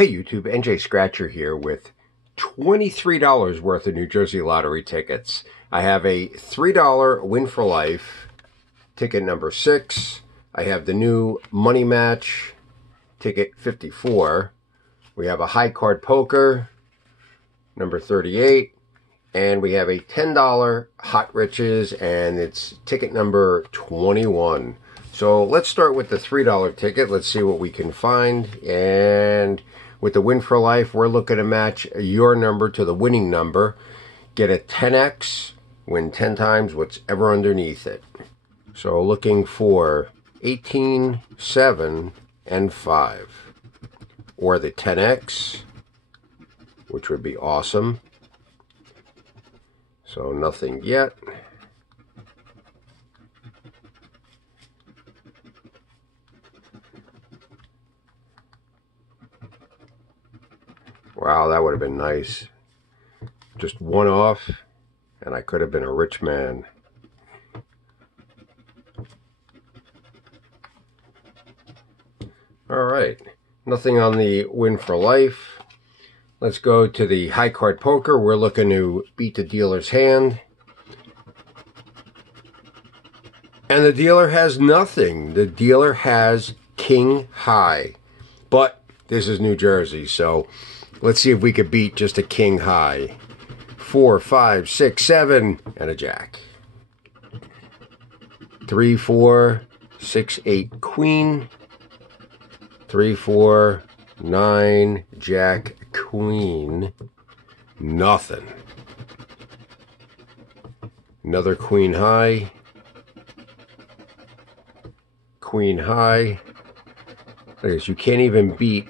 Hey YouTube, NJ Scratcher here with $23 worth of New Jersey lottery tickets. I have a $3 Win for Life, ticket number 6. I have the new Money Match, ticket 54. We have a high card poker, number 38. And we have a $10 Hot Riches, and it's ticket number 21. So let's start with the $3 ticket. Let's see what we can find. And with the Win for Life, we're looking to match your number to the winning number. Get a 10x, win 10 times whatever underneath it. So looking for 18, 7, and 5. Or the 10x, which would be awesome. So nothing yet. Wow, that would have been nice. Just one off, and I could have been a rich man. All right, nothing on the Win for Life. Let's go to the high card poker. We're looking to beat the dealer's hand. And the dealer has nothing. The dealer has king high. But this is New Jersey, so let's see if we could beat just a king high. 4, 5, 6, 7, and a jack. 3, 4, 6, 8, queen. 3, 4, 9, jack, queen. Nothing. Another queen high. Queen high. Look at this, you can't even beat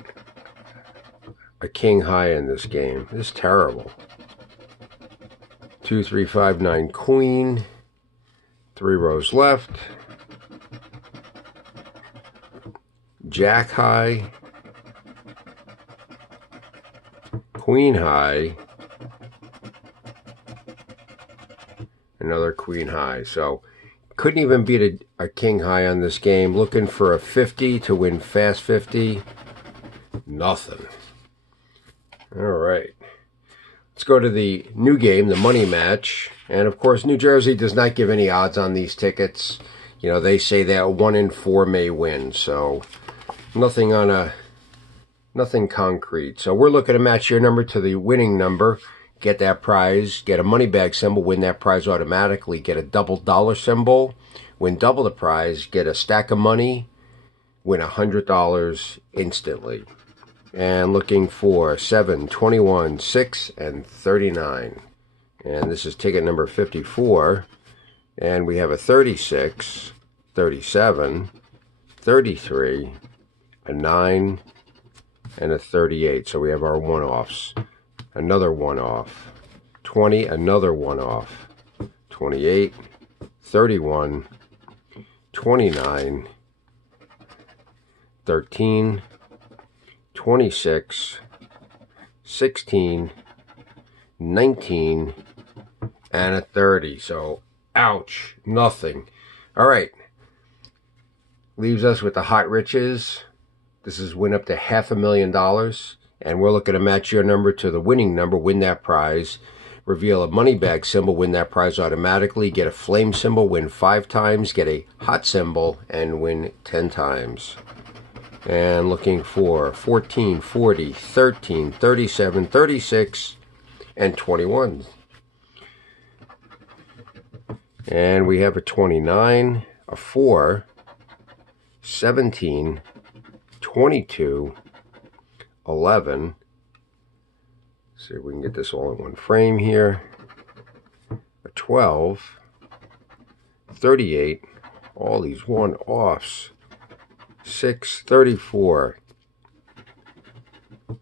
a king high in this game. This is terrible. 2, 3, 5, 9, queen. 3 rows left. Jack high. Queen high. Another queen high. So couldn't even beat a king high on this game. Looking for a 50 to win fast 50. Nothing. All right. Let's go to the new game, the Money Match. And of course, New Jersey does not give any odds on these tickets. You know, they say that 1 in 4 may win. So nothing concrete. So we're looking to match your number to the winning number. Get that prize, get a money bag symbol, win that prize automatically. Get a double dollar symbol, win double the prize. Get a stack of money, win $100 instantly. And looking for 7, 21, 6, and 39. And this is ticket number 54. And we have a 36, 37, 33, a 9, and a 38. So we have our one-offs. Another one-off. 20, another one-off. 28, 31, 29, 13, 26, 16, 19, and a 30. So, ouch, nothing. All right. Leaves us with the Hot Riches. This is win up to $500,000. And we're looking to match your number to the winning number, win that prize. Reveal a money bag symbol, win that prize automatically. Get a flame symbol, win 5 times. Get a hot symbol, and win 10 times. And looking for 14, 40, 13, 37, 36, and 21. And we have a 29, a 4, 17, 22, 11. See if we can get this all in one frame here. A 12, 38, all these one-offs. 6, 34,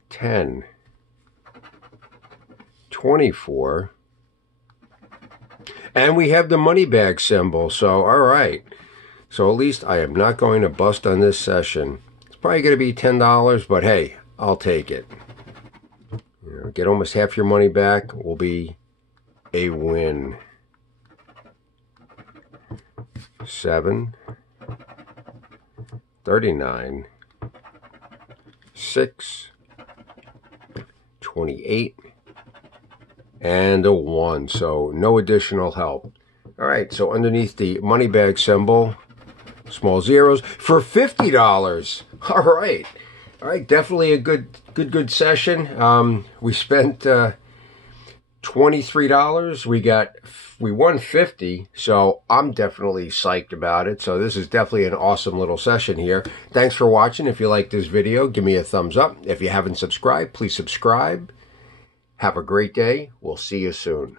10, 24, and we have the money bag symbol. So, all right. So at least I am not going to bust on this session. It's probably going to be $10, but hey, I'll take it. You know, get almost half your money back will be a win. 7, 39, 6, 28, and a 1. So no additional help. All right, so underneath the money bag symbol, small zeros for $50. All right. All right, definitely a good session. We spent $23. We won 50, so I'm definitely psyched about it. So this is definitely an awesome little session here. Thanks for watching. If you like this video, give me a thumbs up. If you haven't subscribed, please subscribe. Have a great day. We'll see you soon.